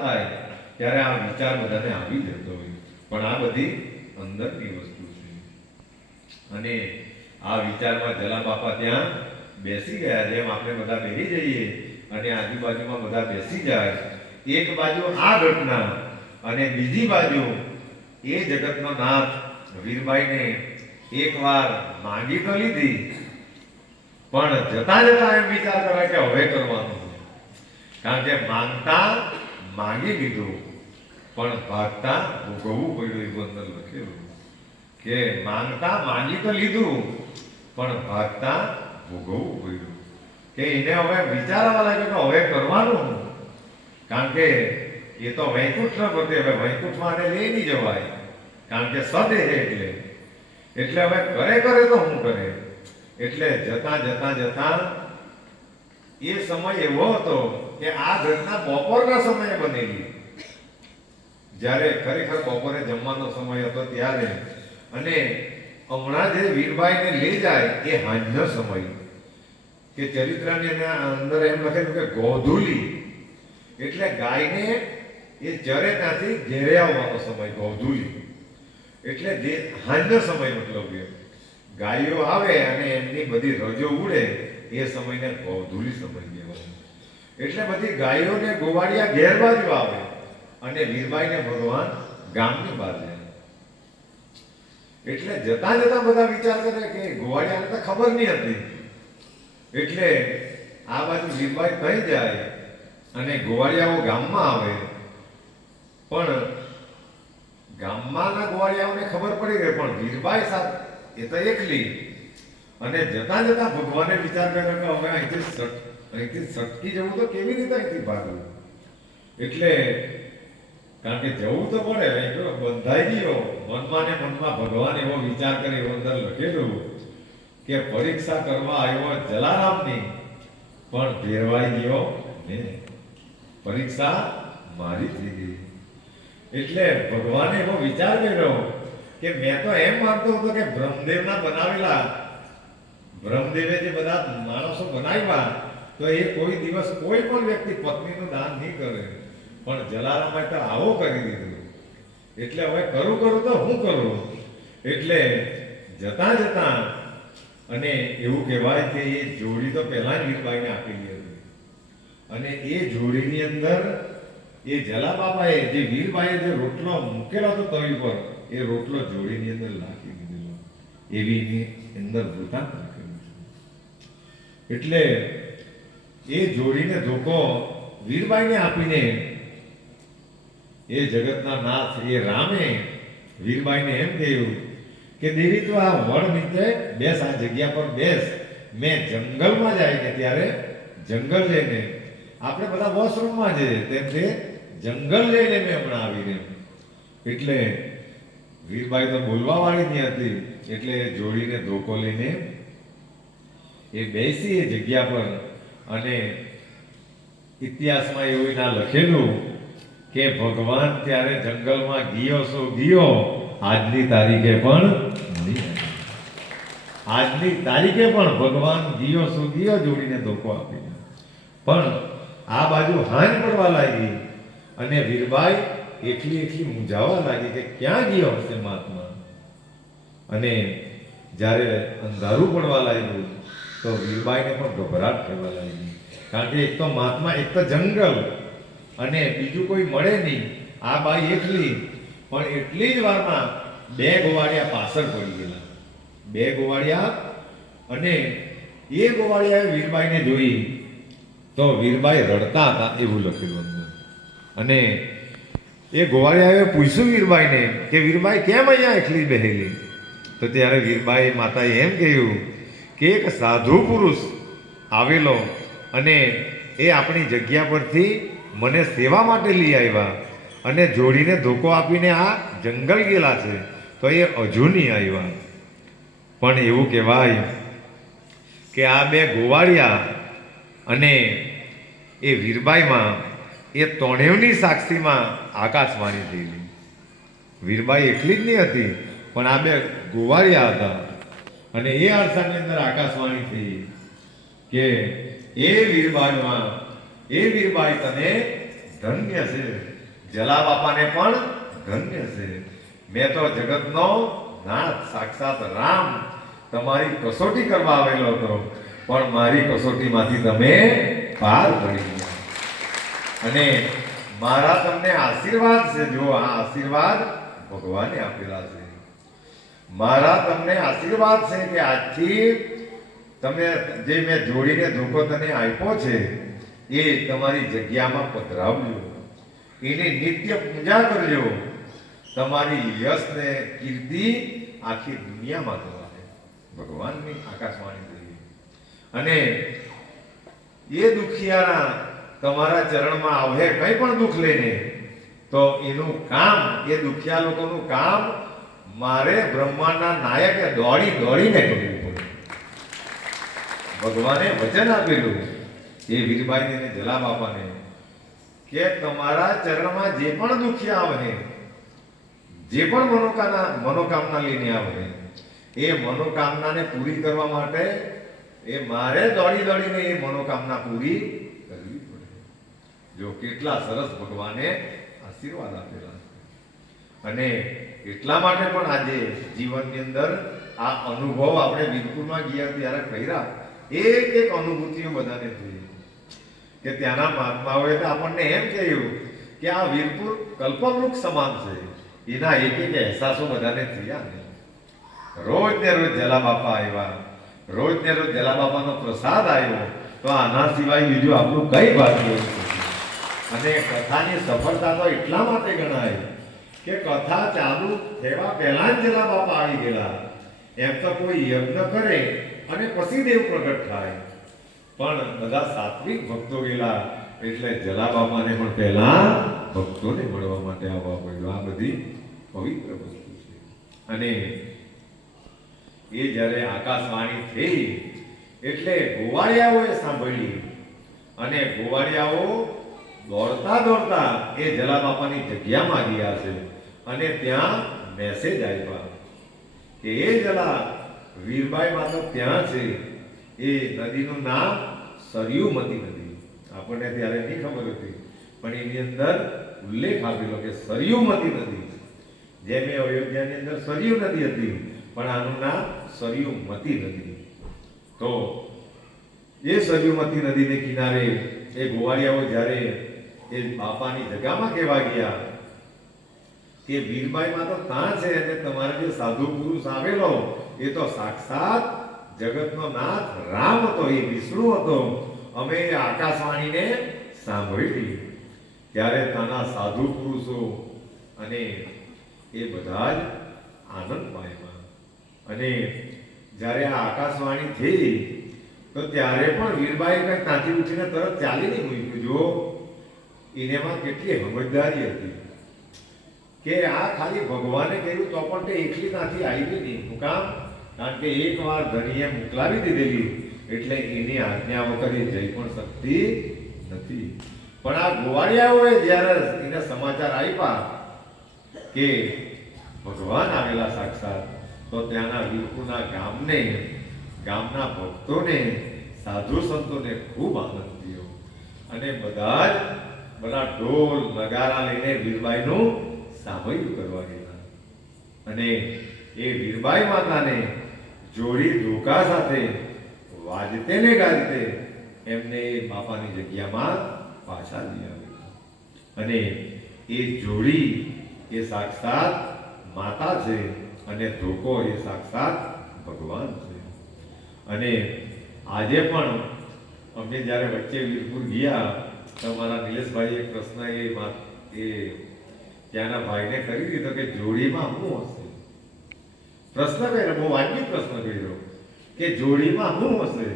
થાય, ત્યારે આ વિચાર બધાને આવી જતો હોય. પણ આ બધી અંદરની વસ્તુ છે. અને આ વિચારમાં જલા બાપા ત્યાં બેસી ગયા, જેમ આપણે બધા બેસી જઈએ અને આજુબાજુમાં બધા બેસી જાય, એક બાજુ આ ઘટના અને બીજી બાજુ એ જગતનો નાથ વીરબાઈને એકવાર માંગી તો લીધી, પણ જતા જતા એમ વિચાર કરે કે હવે કરવાનું કારણ કે માંગતા માંગી લીધું. પણ ભાગતા ભોગવવું પડ્યું એવું અંદર લખેલું. કે માંગતા માગી તો લીધું, પણ ભાગતા ભોગવવું પડ્યું. કે એને હવે વિચારવા લાગ્યો કે હવે કરવાનું કારણ કે એ તો વૈકુંઠ ન પતે હવે વૈકુંઠમાં એને લઈ નહીં જવાય. કારણ કે સદે છે એટલે. એટલે હવે કરે કરે તો શું કરે. એટલે જતા જતા જતા એ સમય એવો હતો કે આ ઘટના બપોરના સમયે બનેલી. જ્યારે ખરેખર બપોરે જમવાનો સમય હતો ત્યારે. અને હમણાં જે વીરભાઈને લઈ જાય એ હાંજનો સમય. કે ચરિત્રની અંદર એમ લખેલું કે ગોધુલી. એટલે ગાયને એ ચરે ત્યાંથી ઘેરે આવવાનો સમય, ગોધુલી. એટલે જે હાંજનો સમય મતલબ કે ગાયો આવે અને એમની બધી રજો ઉડે, એ સમયને ગોધુલી સમય કહેવાય. એટલે બધી ગાયોને ગોવાળિયા ઘેર બાજુ આવે અને વીરબાઈને ભગવાન ગામની બાજુ એટલે જતા જતા બધા વિચાર કરે કે ગોવાળિયાને તો ખબર નહીં હતી. એટલે આ બાજુ વીરબાઈ થઈ જાય અને ગોવાળિયાઓ ગામમાં આવે. પણ ગામમાંના ગોવાળિયાઓને ખબર પડી ગઈ, પણ વીરબાઈ સાથે એ તો એકલી. અને જતા જતા ભગવાને વિચાર કર્યો કે હવે અહીંથી અહીંથી સટકી જવું તો કેવી રીતે અહીંથી ભાગવું? એટલે કારણ કે જવું તો પડે બંધાઈ ગયો. મનમાં ને મનમાં ભગવાન એવો વિચાર કરે, એવો અંદર લખેલું કે પરીક્ષા કરવા આવ્યો જલારામની, પણ ભેરવાઈ ગયો ને. પરીક્ષા મારી થઈ ગઈ એટલે ભગવાને એવો વિચાર કર્યો કે મેં તો એમ માનતો હતો કે બ્રહ્મદેવના બનાવેલા, બ્રહ્મદેવે જે બધા માણસો બનાવ્યા તો એ કોઈ દિવસ કોઈ પણ વ્યક્તિ પત્નીનું દાન નહીં કરે. પણ જલારામે તો આવો કરી દીધું. એટલે હવે કરું કરું તો હું કરું? એટલે જતા જતા અને એવું કહેવાય કે એ જોડી તો પહેલા જ વીરબાઈને આપેલી હતી અને એ જોડીની અંદર એ જલાબાબાએ જે વીરબાઈએ જે રોટલો મૂકેલો હતો તવી પર, એ રોટલો જોડીની અંદર નાખી દીધેલો. એવી અંદર વૃતાંત રાખેલું છે. એટલે એ જોડીને ધોકો વીરબાઈને આપીને એ જગતના નાથ એ રામે વીરબાઈને એમ કહ્યું કે, દેવી, તો આ વડ નીચે બેસ, આ જગ્યા પર બેસ. મેં જંગલમાં જાય ને ત્યારે જંગલ જઈને આપણે બધા વોશરૂમમાં જઈએ તેમ તે જંગલ જઈને મેં હમણાં આવીને. એટલે વીરબાઈ તો બોલવા વાળી નહીં હતી, એટલે જોડીને ધોકો લઈને એ બેસી એ જગ્યા પર અને ઇતિહાસમાં એવું ના લખેલું કે ભગવાન ત્યારે જંગલમાં ગયો સો ગયો, આજની તારીખે પણ આજની તારીખે પણ ભગવાન ગયો સો ગયો જોડીને ધોકો આપીને પણ આ બાજુ હાન પડવા લાગી અને વીરબાઈ એટલી એટલી મૂંઝાવા લાગી કે ક્યાં ગયો હશે મહાત્મા? અને જ્યારે અંધારું પડવા લાગ્યું તો વીરબાઈને પણ ગભરાટ થવા લાગી કારણ કે એક તો મહાત્મા, એક તો જંગલ અને બીજું કોઈ મળે નહીં. આ બાઈ એકલી, પણ એટલી જ વારમાં બે ગોવાળિયા પાછળ પડી ગયેલા. બે ગોવાળિયા અને એ ગોવાળિયાએ વીરબાઈને જોઈ. તો વીરબાઈ રડતા હતા એવું લખેલું અંદર. અને એ ગોવાળિયાએ પૂછ્યું વીરબાઈને કે વીરબાઈ, કેમ અહીંયા એકલી બેહેલી? તો ત્યારે વીરબાઈ માતાએ એમ કહ્યું કે એક સાધુ પુરુષ આવેલો અને એ આપણી જગ્યા પરથી મને સેવા માટે લઈ આવ્યા અને જોડીને ધોકો આપીને આ જંગલ ગયેલા છે, તો એ હજુ નહીં આવ્યા. પણ એવું કહેવાય કે આ બે ગોવાળિયા અને એ વીરબાઈમાં એ ત્રણેયની સાક્ષીમાં આકાશવાણી થયેલી. વીરબાઈ એકલી જ નહીં હતી, પણ આ બે ગોવાળિયા હતા. અને એ અરસાની અંદર આકાશવાણી થઈ કે એ વીરબાઈમાં એ વીરબાઈ તને ધન્ય છે. જલા બાપાને પણ ધન્ય છે. મેં તો જગતનો નાથ, સાક્ષાત રામ, તમારી કસોટી કરવા આવેલો હતો, પણ મારી કસોટીમાંથી તમે પાર પડી ગયા. અને મારા તમને આશીર્વાદ છે જો આ આશીર્વાદ ભગવાને આપેલા છે. મારા તમને આશીર્વાદ છે કે આજથી તમે જે મેં જોડીને ધોકો તને આપ્યો છે, એ તમારી જગ્યામાં પધરાવજો. એની નિત્ય પૂજા કરજો. તમારી યશ ને કીર્તિ આખી દુનિયામાં થવાશે ભગવાનની આકાશવાણી કરી અને એ દુખિયાના તમારા ચરણમાં આવે કંઈ પણ દુઃખ લઈને તો એનું કામ, એ દુખિયા લોકોનું કામ મારે બ્રહ્માના નાયકે દોડી દોડીને કરવું પડે. ભગવાને વચન આપેલું એ વીરબાઈને ને જલા બાપાને કે તમારા ચરણમાં જે પણ દુખિયા આવે જે પણ મનોકામના મનોકામના લઈને આવે એ મનોકામનાને પૂરી કરવા માટે એ મારે દોડી દોડીને એ મનોકામના પૂરી કરવી પડે. જો કેટલા સરસ ભગવાને આશીર્વાદ આપેલા અને એટલા માટે પણ આજે જીવનની અંદર આ અનુભવ આપણે વીરપુરમાં ગયા ત્યારે કર્યા. એક એક અનુભૂતિઓ બધાને થઈ કે ત્યાંના મહાત્માઓએ તો આપણને એમ કહ્યું કે આ વીરપુર કલ્પવૃક્ષ સમાન છે. એના એક એક અહેસાસો બધાને થયા ને. રોજ ને રોજ જલા બાપા આવ્યા. રોજ ને રોજ જલા બાપાનો પ્રસાદ આવ્યો. તો આના સિવાય બીજું આપણું કઈ બાકી અને કથાની સફળતા તો એટલા માટે ગણાય કે કથા ચાલુ થવા પહેલા જ જલા બાપા આવી ગયેલા. એમ તો કોઈ યજ્ઞ કરે અને પછી દેવ પ્રગટ થાય. પણ બધા સાત્વિક ભક્તો ગયેલા એટલે જલા બાપાને પણ પહેલા ભક્તોને મળવા માટે આવવા પડ્યું. આ બધી પવિત્ર વસ્તુ છે. અને એ જ્યારે આકાશવાણી થઈ, એટલે ગોવાળિયાઓએ સાંભળી. અને ગોવાળિયાઓ દોડતા દોડતા એ જલા બાપાની જગ્યામાં ગયા છે. અને ત્યાં મેસેજ આવ્યા કે એ જલા વીરબાઈ માતા ત્યાં છે. એ નદીનું નામ સરયુમતી નદી. આપણને ત્યારે નહીં ખબર હતી, પણ એની અંદર ઉલ્લેખ આપેલો કે સરયુમતી નદી. જેમ એ અયોધ્યાની અંદર સરયુ નદી હતી, પણ આનું નામ સરયુમતી નદી. તો એ સરયુમતી નદીને કિનારે એ ગોવાળિયાઓ જ્યારે એ બાપાની જગામાં કહેવા ગયા કે વીરબાઈમાં તો ત્યાં છે અને તમારે જે સાધુ પુરુષ આવેલો, એ તો સાક્ષાત જગતનો નાથ રામ હતો, એ વિષ્ણુ હતો. અમે એ આકાશવાણીને સાંભળી ત્યારે ત્યાંના સાધુ પુરુષો અને એ બધા જ આનંદ પામ્યા. અને જ્યારે આ આકાશવાણી થઈ, તો ત્યારે પણ વીરબાઈ કઈ તાંથી ઉઠીને તરત ચાલી નહીં મૂક્યું. જો એનેમાં કેટલી સમજદારી હતી. કે આ ખાલી ભગવાને કહ્યું તો પણ તે એકલી ત્યાંથી આવી નહીં. હું કામ? કારણ કે એકવાર ધણીએ મોકલાવી દીધેલી. એટલે એની આજ્ઞા વગર જઈ પણ શકતી નથી. પણ આ ગોવાળિયાઓએ જ્યારે એને સમાચાર આપ્યા કે ભગવાન આવેલા સાક્ષાત, તો ત્યાંના વીરપુરના ગામને, ગામના ભક્તોને, સાધુ સંતોને ખૂબ આનંદ થયો. અને બધા જ, બધા ઢોલ, નગારા લઈને વીરબાઈનું સામયું કરવા ગયા અને એ વીરબાઈ માતાને જોડી ધોકા સાથે વાજતે ને ગાજતે એમને એ બાપાની જગ્યામાં પાછા લઈ આવ્યા અને એ જોડી એ સાક્ષાત માતા છે અને ધોકો એ સાક્ષાત ભગવાન છે. અને આજે પણ અમે જ્યારે વચ્ચે વીરપુર ગયા, તો મારા નિલેશભાઈ એક પ્રશ્ન એ એ ત્યાંના ભાઈને કરી દીધો કે જોડીમાં શું હશે? પ્રશ્ન કર્યો બહુ વાજબી પ્રશ્ન કર્યો કે જોડીમાં શું હશે?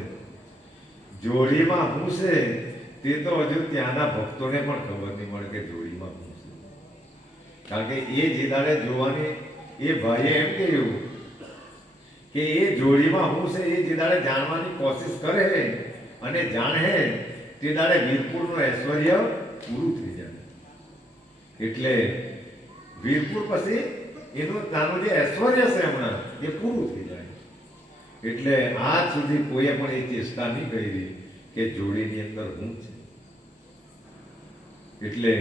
જોડીમાં શું છે? તે તો હજુ ત્યાંના ભક્તોને પણ ખબર નહીં મળે કે જોડીમાં શું છે. કારણ કે એ જે દાડે જોવાની, એ ભાઈએ એમ કહ્યું કે એ જોડીમાં શું છે, એ જે દાડે જાણવાની કોશિશ કરે અને જાણે તે દાડે વીરપુરનું ઐશ્વર્ય પૂરું થઈ જાય. એટલે વીરપુર પછી એનું તાનું જે ઐશ્વર્ય છે હમણાં, એ પૂરું થઈ જાય. એટલે આજ સુધી કોઈએ પણ એ ચેષ્ટા નહીં કરી કે જોડીની અંદર હું છે. એટલે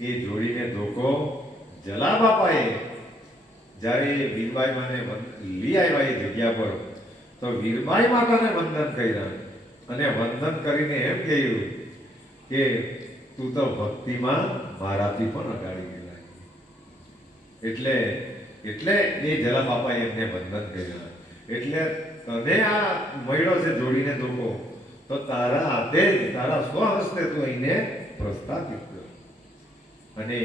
એ જોડીને ધોકો જલા બાપાએ, જ્યારે વીરબાઈ માને લઈ આવ્યા એ જગ્યા પર, તો વીરબાઈ માતાને વંદન કર્યા. અને વંદન કરીને એમ કહ્યું કે તું તો ભક્તિમાં મારાથી પણ અગાડી ગયેલા એટલે એટલે એ જલા બાપાએ એમને વંદન કર્યા. એટલે તને આ મળ્યો છે જોડીને ધોકો, તો તારા હાથે તારા સ્વહસ્તે તું એને પ્રસ્થાપિત કર અને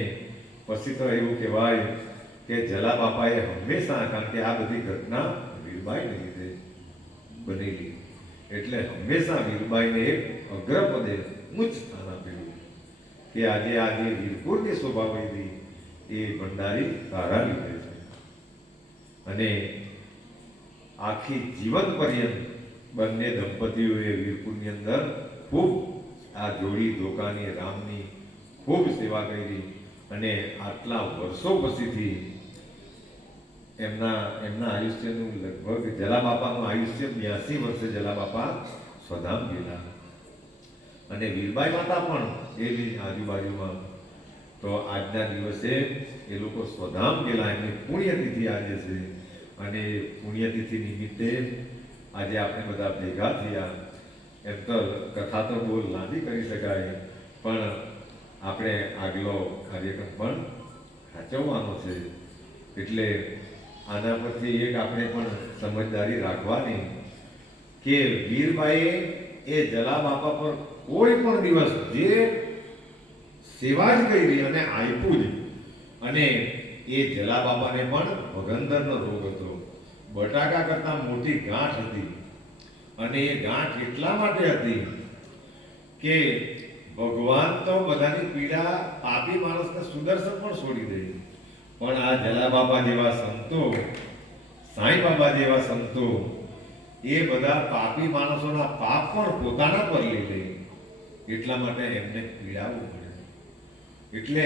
પછી તો એવું કહેવાય કે જલા બાપાએ હંમેશા, કારણ કે આ બધી ઘટના વીરબાઈને લીધે બનેલી. એટલે હંમેશા વીરબાઈને એક અગ્રપદે ઉચ્ચ સ્થાન આપેલું. કે આજે આજે વીરપુરની શોભા વધી એ ભંડારી તારા લીધે છે. અને આખી જીવન પર્યંત બંને દંપતીઓએ વીરપુરની અંદર ખૂબ આ જોડી ધોકાની, રામની ખૂબ સેવા કરી અને આટલા વર્ષો પછીથી એમના એમના આયુષ્યનું લગભગ જલા બાપાનું આયુષ્ય બ્યાસી વર્ષે જલા બાપા સ્વધામ ગયેલા. અને વીરબાઈ માતા પણ એની આજુબાજુમાં તો આજના દિવસે એ લોકો સ્વધામ ગયેલા એમની પુણ્યતિથિ આજે છે. અને પુણ્યતિથિ નિમિત્તે આજે આપણે બધા ભેગા થયા. એમ તો કથા તો બહુ લાંબી કરી શકાય, પણ આપણે આગલો કાર્યક્રમ પણ સાચવવાનો છે. એટલે આના પરથી એક આપણે પણ સમજદારી રાખવાની કે વીરબાઈએ એ જલા બાપા પર કોઈ પણ દિવસ જે સેવા જ કરી અને આપ્યું જ. અને એ જલા બાબાને પણ ભગંદરનો રોગ હતો. બટાકા કરતા મોટી ગાંઠ હતી. અને એ ગાંઠ એટલા માટે હતી કે ભગવાન તો બધાની પીડા પાપી માણસને સુદર્શન પણ છોડી દે. પણ આ જલા બાબા જેવા સંતો સાંઈ બાબા જેવા સંતો, એ બધા પાપી માણસોના પાપ પણ પોતાના પર લઈ લે. એટલા માટે એમને પીડાવું પડે એટલે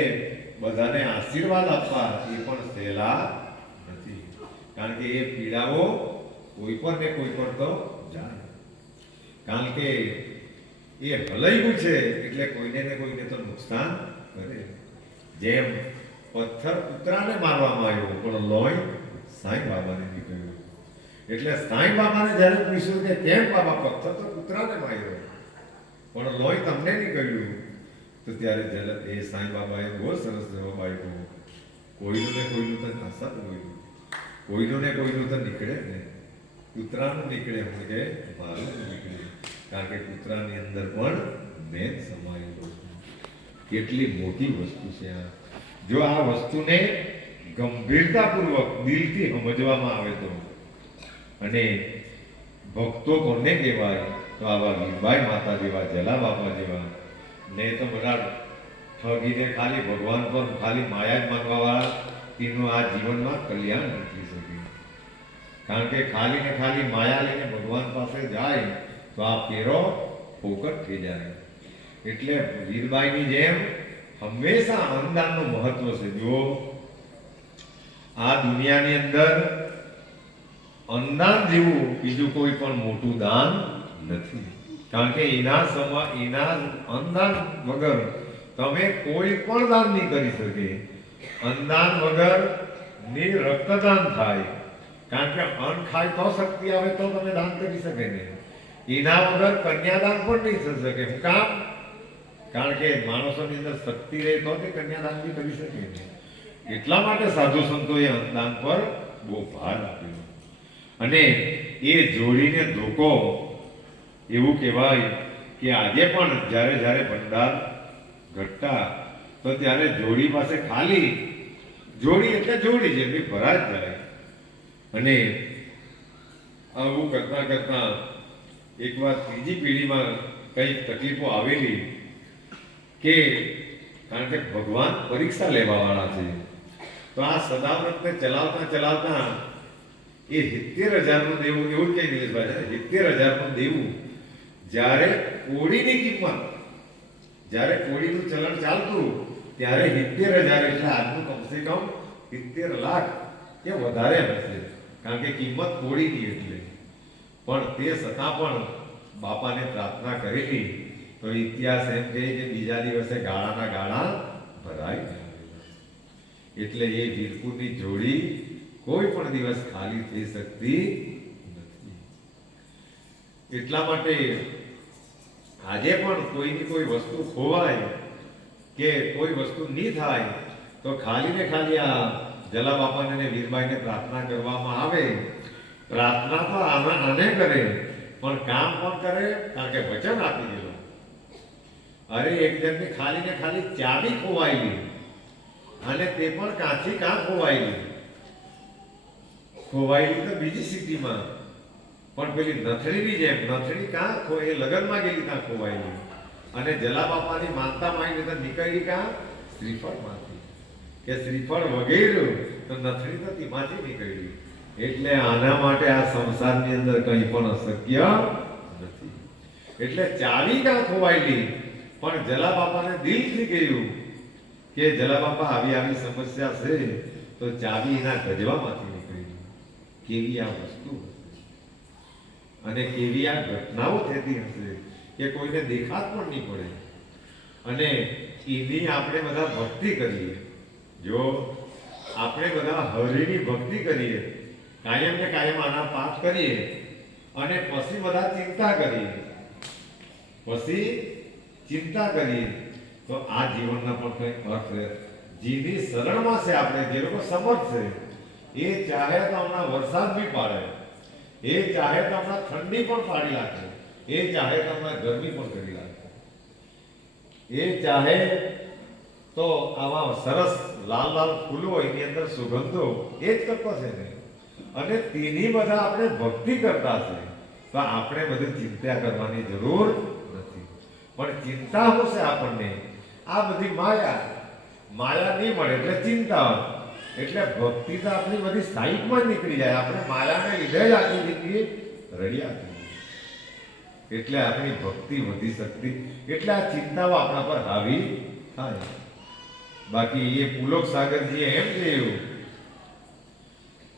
બધાને આશીર્વાદ આપવા એ પણ સહેલા નથી. કારણ કે એ પીડાઓ કોઈ પર ને કોઈ પર તો જાય કારણ કે એ હલૈયું છે એટલે કોઈને ને કોઈને તો નુકસાન કરે. જેમ પથ્થર કૂતરાને મારવામાં આવ્યો, પણ લોહી સાંઈ બાબાને નીકળ્યું. એટલે સાંઈ બાબાને જ્યારે પૂછ્યું કે કેમ બાબા પથ્થર તો કૂતરાને માર્યો? પણ લોહી તમને નીકળ્યું. તો ત્યારે જલ એ સાંઈ બાબાએ બહુ સરસ જવાબ આપ્યો. કોઈનું ને કોઈનું તો નસત હોય. કોઈનું ને કોઈનું તો નીકળે ને. કૂતરાનું નીકળે હું કે મારું નીકળે. કારણ કે કૂતરાની અંદર પણ મેં સમાયેલો કેટલી મોટી વસ્તુ છે આ. જો આ વસ્તુને ગંભીરતાપૂર્વક દિલથી સમજવામાં આવે તો. અને ભક્તો કોને કહેવાય? તો આવા વીરબાઈ માતા જેવા જલા બાપા જેવા ને તો બધા ઠગીને ખાલી ભગવાન પર ખાલી માયા જ માનવાવાળા એનું આ જીવનમાં કલ્યાણ નથી શકે. કારણ કે ખાલી ને ખાલી માયા લઈને ભગવાન પાસે જાય તો આ પેરો ફોકટ થઈ જાય. એટલે વીરબાઈની જેમ હંમેશા અન્નદાનનું મહત્વ છે. જો આ દુનિયાની અંદર અન્નદાન જેવું બીજું કોઈ પણ મોટું દાન નથી. કારણ કે એના સમા એના અન્નદાન વગર તમે કોઈ પણ દાન નહીં કરી શકે. અન્નદાન વગરની રક્તદાન થાય. કારણ કે અન્ન ખાય તો શક્તિ આવે તો તમે દાન કરી શકે ને. એના વગર કન્યાદાન પણ નહીં થઈ શકે. હું કામ? કારણ કે માણસોની અંદર શક્તિ રહે તો તે કન્યાદાન બી કરી શકે ને. એટલા માટે સાધુ સંતોએ અન્નદાન પર બહુ ભાર આપ્યો. અને એ જોડીને ધોકો એવું કહેવાય કે આજે પણ જ્યારે જ્યારે ભંડાર ઘટતા તો ત્યારે જોડી પાસે ખાલી જોડી એટલે જોડી છે બી ભરા જ જાય અને આવું કરતા કરતા એકવાર ત્રીજી પેઢીમાં કંઈક તકલીફો આવેલી કે કારણ કે ભગવાન પરીક્ષા લેવા વાળા છે. તો આ સદાવ્રતને ચલાવતા ચલાવતા એ સિત્તેર હજારનું દેવું એવું જ કઈ દિનેશભાઈ સિત્તેર હજારનું દેવું જ્યારે કોળીની કિંમત, જ્યારે કોળીનું ચલણ ચાલતું ત્યારે સિત્તેર હજાર એટલે આજનું કમસે કમ સિત્તેર લાખ કે વધારે હશે. કારણ કે કિંમત કોળીની એટલે. પણ તે છતાં પણ બાપાને પ્રાર્થના કરેલી. તો ઇતિહાસ એમ કહે કે બીજા દિવસે ગાળાના ગાળા ભરાઈ એટલે એ વીરપુરની જોડી કોઈ પણ દિવસ ખાલી થઈ શકતી નથી. એટલા માટે આજે પણ કોઈની કોઈ વસ્તુ ખોવાય કે કોઈ વસ્તુ નહીં થાય, તો ખાલી ને ખાલી આ જલા બાપાને અને વીરબાઈને પ્રાર્થના કરવામાં આવે. પ્રાર્થના તો આના આને કરે, પણ કામ પણ કરે? કારણ કે વચન આપી દીધું. અરે એક જણની ખાલી ને ખાલી ચાવી ખોવાયેલી અને તે પણ કાંથી કાં ખોવાયેલી. ખોવાયેલી તો બીજી સિટીમાં. પણ પેલી નથડીની જેમ, નથડી કાં ખો, એ લગ્નમાં ગયેલી કાં ખોવાયેલી. અને જલા બાપાની માનતા માંગી તો નીકળી કાં શ્રીફળમાંથી કે શ્રીફળ વગેરે તો નથડી તો તેમાંથી નીકળી. એટલે આના માટે આ સંસારની અંદર કંઈ પણ અશક્ય નથી. એટલે ચાવી કાં ખોવાયેલી? પણ જલા બાપાને દિલથી કહ્યું કે જલા બાપા આવી આવી સમસ્યા છે, તો ચાવી એના ગજવામાંથી નીકળી. કેવી આ વસ્તુ? હશે અને કેવી આ ઘટનાઓ થતી હશે કે કોઈને દેખાત પણ નહીં પડે. અને એની આપણે બધા ભક્તિ કરીએ. જો આપણે બધા હરિની ભક્તિ કરીએ, કાયમ ને કાયમ આના પાઠ કરીએ અને પછી બધા ચિંતા કરીએ, પછી ચિંતા કરીએ, તો આ જીવનના પણ કંઈક અર્થ છે જેની શરણમાં છે આપણે, જે લોકો છે, એ ચાહે તો હમણાં વરસાદ બી પાડે. એ ચાહે તો હમણાં ઠંડી પણ પાડી નાખે એ ચાહે તો હમણાં ગરમી પણ કરી નાખે એ ચાહે તો આવા સરસ લાલ લાલ ફૂલો એની અંદર સુગંધો એ જ કરતો છે ને. અને તેની બધા આપણે ભક્તિ કરતા છે. તો આપણે બધી ચિંતા કરવાની જરૂર નથી. પણ ચિંતા શું આપણને? આ બધી માયા માયા નહીં મળે એટલે ચિંતા એટલે ભક્તિ તો આપણી બધી સાઈડમાં જ નીકળી જાય. આપણે માયાને લીધે જ આખી જિંદગી રડ્યા. એટલે આપણી ભક્તિ વધી શકતી. એટલે આ ચિંતાઓ આપણા પર હાવી થાય. બાકી એ પુલોક સાગરજીએ એમ કહ્યું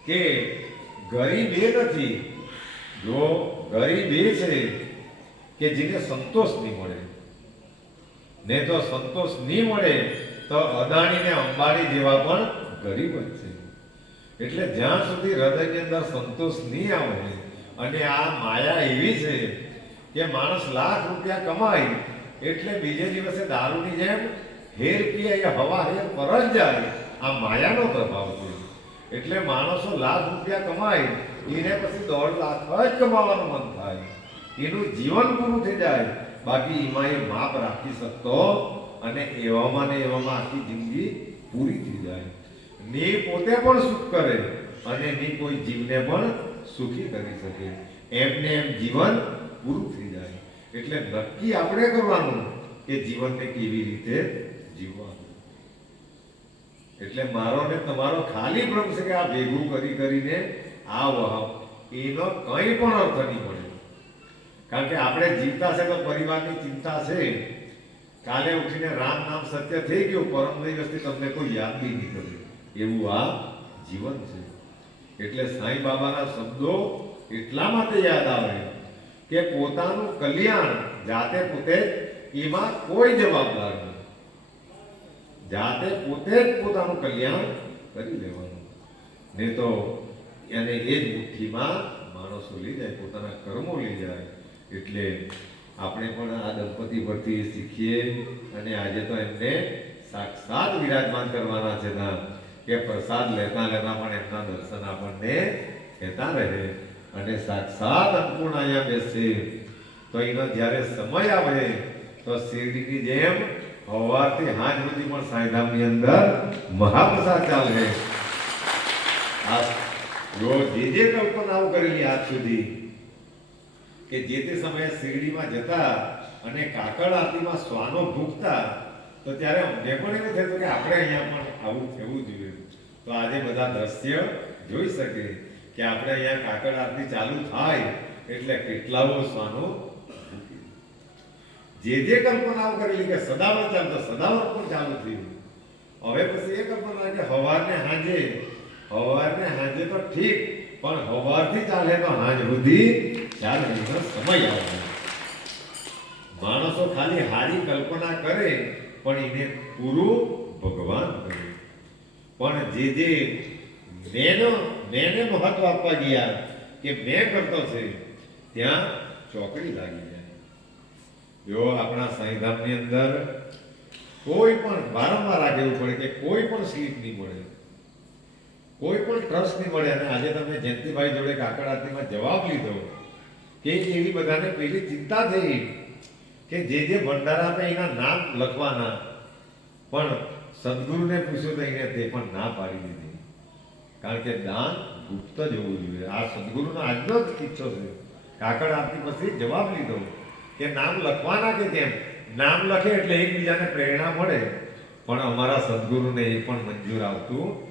કે ગરીબ એ નથી, જો ગરીબ એ છે કે જેને સંતોષ નહીં મળે. ને તો સંતોષ નહીં મળે તો અદાણીને અંબાણી જેવા પણ ગરીબ જ છે. એટલે જ્યાં સુધી હૃદયની અંદર સંતોષ નહીં આવે અને આ માયા એવી છે કે માણસ લાખ રૂપિયા કમાય એટલે બીજે દિવસે દારૂની જેમ હેર પીએ હવા હેર પર જ જાય. આ માયાનો પ્રભાવ છે. એટલે માણસો લાખ રૂપિયા કમાય, એને પછી દોઢ લાખ જ કમાવાનું મન થાય. એનું જીવન પૂરું થઈ જાય. બાકી એમાં એ માપ રાખી શકતો અને એવામાં ને એવામાં આખી જિંદગી પૂરી થઈ જાય. ને પોતે પણ સુખ કરે અને ની કોઈ જીવને પણ સુખી કરી શકે. એમને એમ જીવન પૂરું થઈ જાય. એટલે નક્કી આપણે કરવાનું કે જીવનને કેવી રીતે જીવવાનું. એટલે મારો ને તમારો ખાલી ભ્રમ છે કે આ ભેગું કરી કરીને આ વહાવ એનો કંઈ પણ અર્થ નહીં મળે. કારણ કે આપણે જીવતા છે તો પરિવારની ચિંતા છે. કાલે ઉઠીને રામ નામ સત્ય થઈ ગયું, પરમ દિવસથી તમને કોઈ યાદ બી નહીં કરે. એવું આ જીવન છે. એટલે સાંઈ બાબાના શબ્દો એટલા માટે યાદ આવે કે પોતાનું કલ્યાણ જાતે પોતે એમાં કોઈ જવાબદાર નથી. જાતે પોતે જ પોતાનું કલ્યાણ કરી લેવાનું. નહીં તો એને એ જ મુઠ્ઠીમાં માણસો લઈ જાય, પોતાના કર્મો લઈ જાય. એટલે આપણે પણ આ દંપતી પરથી શીખીએ અને આજે તો એમને સાક્ષાત વિરાજમાન કરવાના છે. ના કે પ્રસાદ લેતા લેતા પણ એમના દર્શન આપણને થતા રહે અને સાક્ષાત અહીંયા બેસે. તો એનો જ્યારે સમય આવે, તો શિરડીની જેમ સવારથી હાજ સુધી પણ સાંઈધામની અંદર મહાપ્રસાદ ચાલે. આ જો જે જે કલ્પનાઓ કરેલી આજ સુધી કે જે તે સમયે શિરડીમાં જતા અને કાકડ આરતીમાં શ્વાનો ભૂખતા, તો ત્યારે અમને પણ એવું થતું કે આપણે અહીંયા પણ આવું થવું જોઈએ તો આજે બધા દ્રશ્ય જોઈ શકે કે આપણે અહીંયા કાકડ આરતી ચાલુ થાય એટલે કેટલાઓ શ્વાનો જે જે કલ્પનાઓ કરેલી કે સદાવર ચાલતો સદાવર પણ ચાલુ થયું. હવે પછી એ કલ્પના કે હવારને હાજે હવારને હાજે તો ઠીક, પણ હવારથી ચાલે તો હાંજ સુધી એનો સમય આવે માણસો ખાલી હારી કલ્પના કરે, પણ એને પૂરું ભગવાન કરે પણ જે જે મેનો, મેને મહત્વ આપવા ગયા કે મેં કરતો છે, ત્યાં ચોકડી લાગી જાય. જો આપણા સંવિધાનની અંદર કોઈ પણ વારંવાર કહેવું પડે કે કોઈ પણ સ્લીપ નહીં મળે, કોઈ પણ ટ્રસ્ટ નહીં મળે, અને આજે તમે જયંતિભાઈ જોડે કાકડાતીમાં જવાબ લીધો કે એવી બધાને પેલી ચિંતા થઈ કે જે જે ભંડારા આપે એના નામ લખવાના, પણ સદગુરુને પૂછ્યું તો એને તે પણ ના પાડી દીધી. કારણ કે દાન ગુપ્ત જ હોવું જોઈએ. આ સદગુરુનો આજનો જ કિસ્સો છે. કાકડ આરતી પછી જવાબ લીધો કે નામ લખવાના કે કેમ? નામ લખે એટલે એકબીજાને પ્રેરણા મળે. પણ અમારા સદગુરુને એ પણ મંજૂર આવતું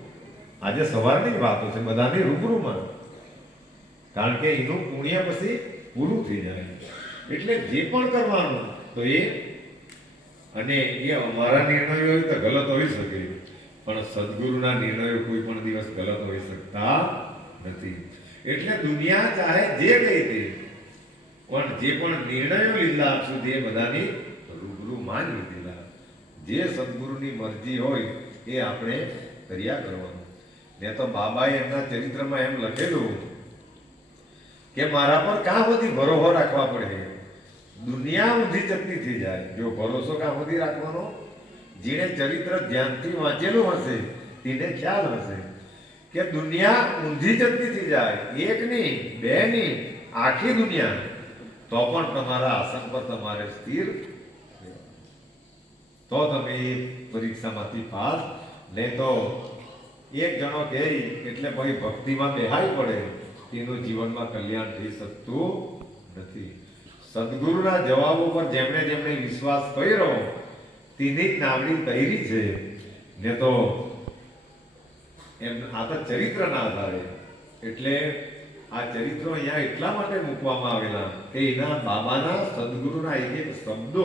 આજે સવારની વાતો છે, બધાની રૂબરૂમાં. કારણ કે એનું પુણ્ય પછી પૂરું થઈ જાય. એટલે જે પણ કરવાનું તો એ અને એ અમારા નિર્ણયો હોય તો ગલત હોઈ શકે. પણ સદગુરુના નિર્ણયો કોઈ પણ દિવસ ગલત હોઈ શકતા નથી. એટલે દુનિયા ચાહે જે કહી તે પણ જે પણ નિર્ણયો લીધા આપ સુધી એ બધાની રૂબરૂ માન લીધેલા. જે સદગુરુની મરજી હોય એ આપણે કર્યા કરવાનું. ને તો બાબાએ એમના ચરિત્રમાં એમ લખેલું કે મારા પર કાં બધી ભરોહો રાખવા પડે? દુનિયા ઊંધી ચકતી થઈ જાય. જો ભરોસો કાં સુધી રાખવાનો, જેણે ચરિત્ર ધ્યાનથી વાંચેલું હશે, તેને ખ્યાલ હશે કે દુનિયા ઊંધી ચકતી થઈ જાય. એક નહીં, બે નહીં, આખી દુનિયા. તો પણ તમારા આસન પર તમારે સ્થિર તો તમે એ પરીક્ષામાંથી પાસ. નહીં તો એક જણો કહે, એટલે ભાઈ ભક્તિમાં બેહાઈ પડે. તેનું જીવનમાં કલ્યાણ થઈ શકતું નથી. સદગુરુના જવાબો પર જેમણે જેમણે વિશ્વાસ કર્યો, તેની જ નામની તૈરી છે. ને તો એમ આ તો ચરિત્રના આધારે. એટલે આ ચરિત્રો અહીંયા એટલા માટે મૂકવામાં આવેલા કે એના બાબાના સદગુરુના એક એક શબ્દો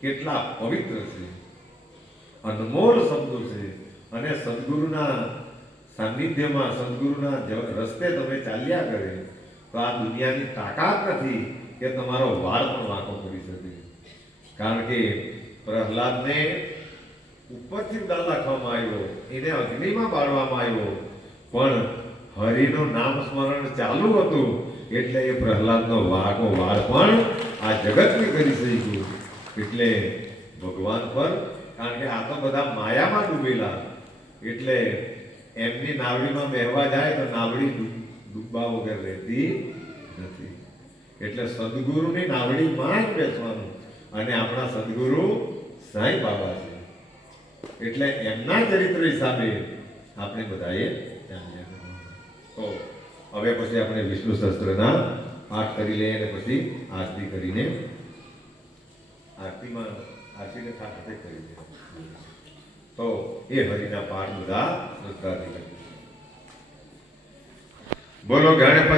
કેટલા પવિત્ર છે. અનમોલ શબ્દો છે. અને સદગુરુના સાનિધ્યમાં, સદગુરુના રસ્તે તમે ચાલ્યા કરે, તો આ દુનિયાની તાકાત નથી. કે તમારો વાળ પણ વાંકો કરી શકે. કારણ કે પ્રહલાદને ઉપરથી દાલ રાખવામાં આવ્યો, એને અગ્નિમાં બાળવામાં આવ્યો. પણ હરિનું નામ સ્મરણ ચાલુ હતું, એટલે એ પ્રહલાદનો વાઘો વાળ પણ આ જગતની કરી શક્યું. એટલે ભગવાન પર, કારણ કે આ તો બધા માયામાં ડૂબેલા. એટલે એમની નાવડીમાં બેહવા જાય તો નાવડી ડૂબ- ડૂબવા વગર રહેતી એટલે સદગુરુની નાવડીમાં જ બેસવાનું અને આપણા સદગુરુ સાંઈ બાબા છે. એટલે એમના ચરિત્ર હિસાબે આપણે બધાએ તો હવે પછી આપણે વિષ્ણુ સહસ્ત્રના પાઠ કરી લઈએ અને પછી આરતી કરીને આરતીમાં આરતીને સાથે કરી દઈએ તો એ હરિના પાઠ બધા કરીએ. બોલો ગણપતિ